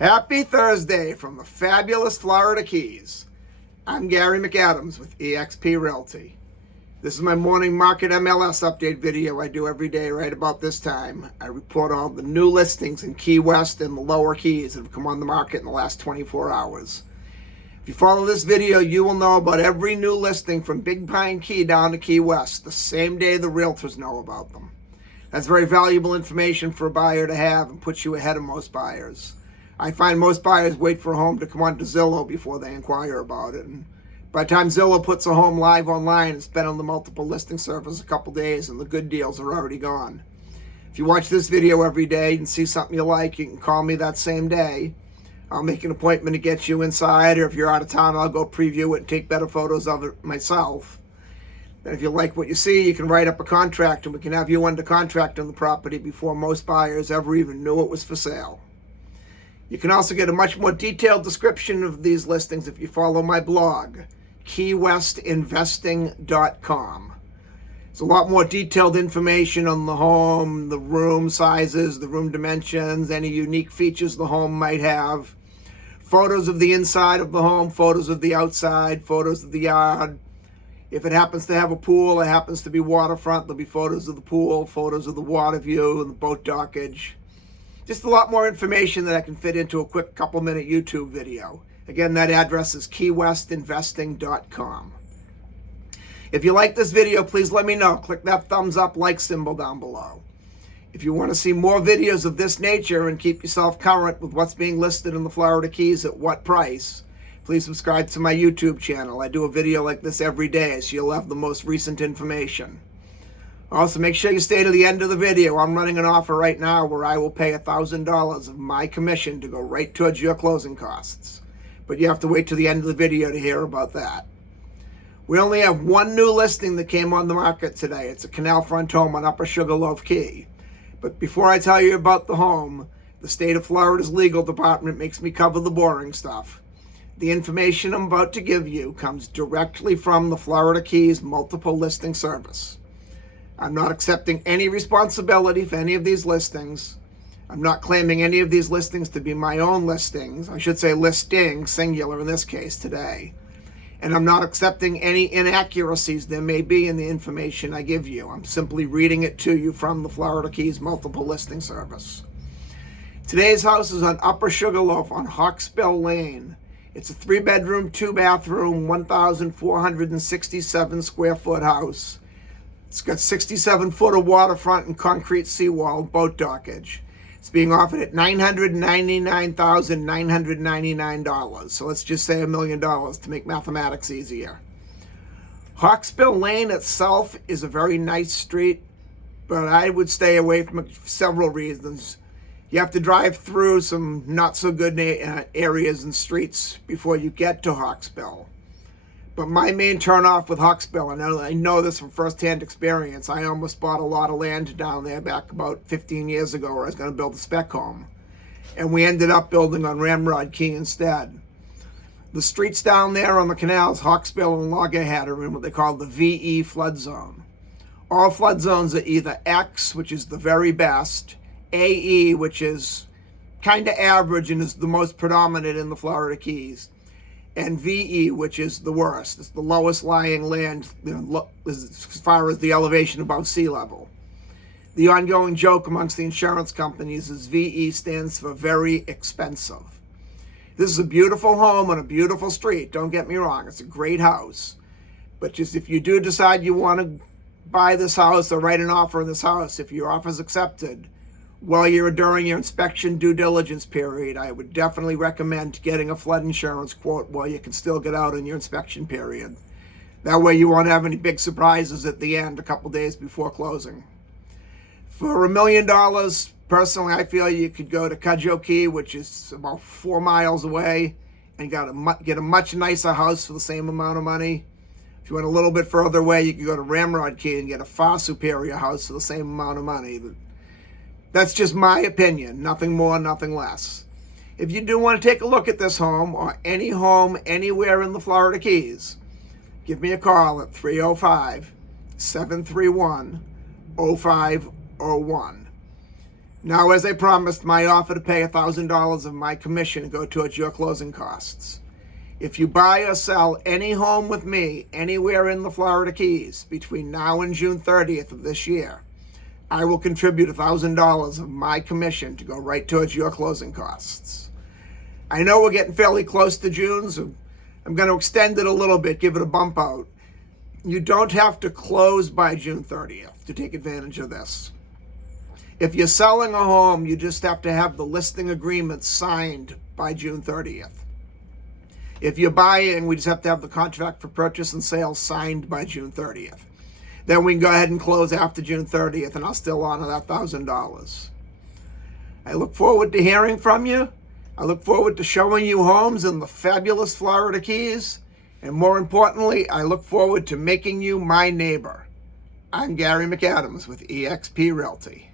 Happy Thursday from the fabulous Florida Keys. I'm Gary McAdams with eXp Realty. This is my morning market MLS update video I do every day right about this time. I report all the new listings in Key West and the lower Keys that have come on the market in the last 24 hours. If you follow this video, you will know about every new listing from Big Pine Key down to Key West the same day the realtors know about them. That's very valuable information for a buyer to have and puts you ahead of most buyers. I find most buyers wait for a home to come onto Zillow before they inquire about it. And by the time Zillow puts a home live online, it's been on the multiple listing service a couple days and the good deals are already gone. If you watch this video every day and see something you like, you can call me that same day. I'll make an appointment to get you inside, or if you're out of town, I'll go preview it and take better photos of it myself. And if you like what you see, you can write up a contract and we can have you under contract on the property before most buyers ever even knew it was for sale. You can also get a much more detailed description of these listings if you follow my blog, keywestinvesting.com. There's a lot more detailed information on the home, the room sizes, the room dimensions, any unique features the home might have, photos of the inside of the home, photos of the outside, photos of the yard. If it happens to have a pool, it happens to be waterfront, there'll be photos of the pool, photos of the water view and the boat dockage. Just a lot more information that I can fit into a quick couple-minute YouTube video. Again, that address is keywestinvesting.com. If you like this video, please let me know. Click that thumbs up, like symbol down below. If you want to see more videos of this nature and keep yourself current with what's being listed in the Florida Keys at what price, please subscribe to my YouTube channel. I do a video like this every day, so you'll have the most recent information. Also, make sure you stay to the end of the video. I'm running an offer right now where I will pay $1,000 of my commission to go right towards your closing costs. But you have to wait to the end of the video to hear about that. We only have one new listing that came on the market today. It's a canal front home on Upper Sugarloaf Key. But before I tell you about the home, the state of Florida's legal department makes me cover the boring stuff. The information I'm about to give you comes directly from the Florida Keys multiple listing service. I'm not accepting any responsibility for any of these listings. I'm not claiming any of these listings to be my own listings. I should say listing, singular in this case today. And I'm not accepting any inaccuracies there may be in the information I give you. I'm simply reading it to you from the Florida Keys multiple listing service. Today's house is on Upper Sugarloaf on Hawksbill Lane. It's a 3-bedroom, 2-bathroom, 1,467 square foot house. It's got 67 foot of waterfront and concrete seawall boat dockage. It's being offered at $999,999. So let's just say $1 million to make mathematics easier. Hawksbill Lane itself is a very nice street, but I would stay away from it for several reasons. You have to drive through some not so good areas and streets before you get to Hawksbill. But my main turnoff with Hawksbill, and I know this from firsthand experience, I almost bought a lot of land down there back about 15 years ago where I was going to build a spec home. And we ended up building on Ramrod Key instead. The streets down there on the canals, Hawksbill and Loggerhead, are in what they call the VE flood zone. All flood zones are either X, which is the very best, AE, which is kind of average and is the most predominant in the Florida Keys, and VE, which is the worst. It's the lowest lying land, as far as the elevation above sea level. The ongoing joke amongst the insurance companies is VE stands for very expensive. This is a beautiful home on a beautiful street. Don't get me wrong. It's a great house. But just if you do decide you want to buy this house or write an offer on this house, if your offer is accepted, while you're during your inspection due diligence period, I would definitely recommend getting a flood insurance quote while you can still get out in your inspection period. That way you won't have any big surprises at the end a couple days before closing. For $1 million, personally, I feel you could go to Cudjoe Key, which is about 4 miles away, and get a much nicer house for the same amount of money. If you went a little bit further away, you could go to Ramrod Key and get a far superior house for the same amount of money. That's just my opinion, nothing more, nothing less. If you do want to take a look at this home or any home anywhere in the Florida Keys, give me a call at 305-731-0501. Now, as I promised, my offer to pay $1,000 of my commission to go towards your closing costs. If you buy or sell any home with me anywhere in the Florida Keys between now and June 30th of this year, I will contribute $1,000 of my commission to go right towards your closing costs. I know we're getting fairly close to June, so I'm going to extend it a little bit, give it a bump out. You don't have to close by June 30th to take advantage of this. If you're selling a home, you just have to have the listing agreement signed by June 30th. If you're buying, we just have to have the contract for purchase and sale signed by June 30th. Then we can go ahead and close after June 30th, and I'll still honor that $1,000. I look forward to hearing from you. I look forward to showing you homes in the fabulous Florida Keys. And more importantly, I look forward to making you my neighbor. I'm Gary McAdams with eXp Realty.